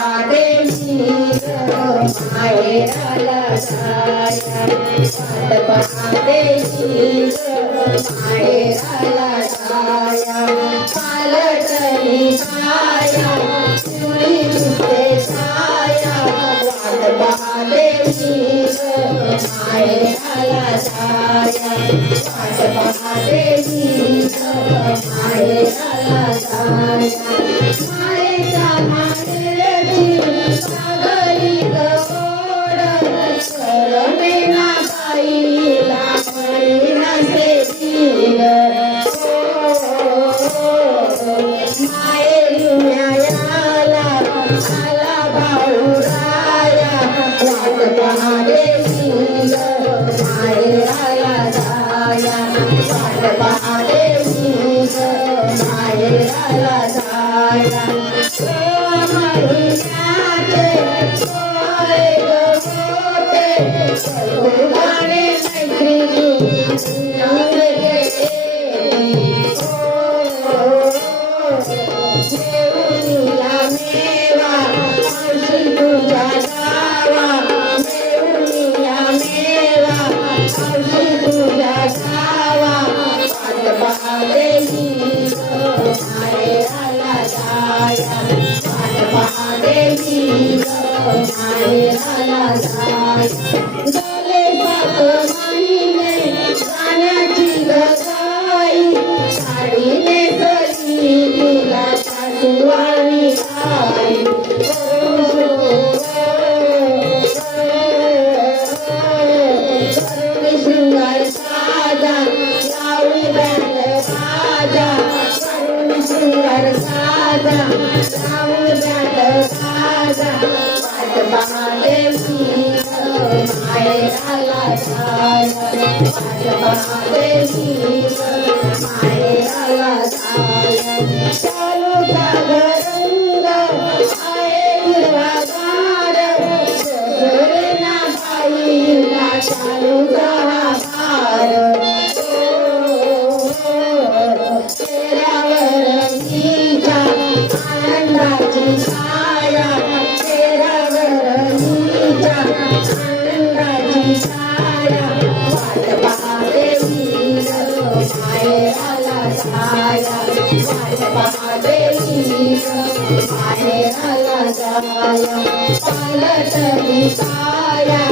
पाहते माहेराला जाया वाट पाहते माहेराला जाया पालटली छाया पिवळी दिसते छाया वाट पाहते माहेराला जाया वाट पाहते माहेराला जाया मायेच्या माहेरची सागरी गवड करमेना बाईला मणी नसे तीर मायेरी न्यायाला आला भाऊराया वाट पाहते माहेराला जाया वाट पाहते माहेराला जाया महिन्याचे सोहळे गवते फुलवाणे मैत्रिणी मेहुणीला मेवा मावशी तुझ्या गावा मेहुणीला मेवा मावशी तुझ्या गावा वाट पाहते माहेराला जाया वाट पाहते माहेराला जाया झाले 7 महिने जाण्याची गजाई साडी नेसली तिला सासूवाणी आई करुणी शृंगार साजा लावली बँड बाजा करुणी शृंगार साजा लावली बँड बाजा वाट पाहते माहेराला जाया वाट पाहते माहेराला जाया चालू सागरंग आहे हिरवा गार ना बाईला चालू भार चेहऱ्यावर हिच्या आनंदाची छाया चेहऱ्यावर हिच्या आनंदाची छाया वाट पाहते माहेराला जाया वाट पाहते माहेराला जाया पालटली छाया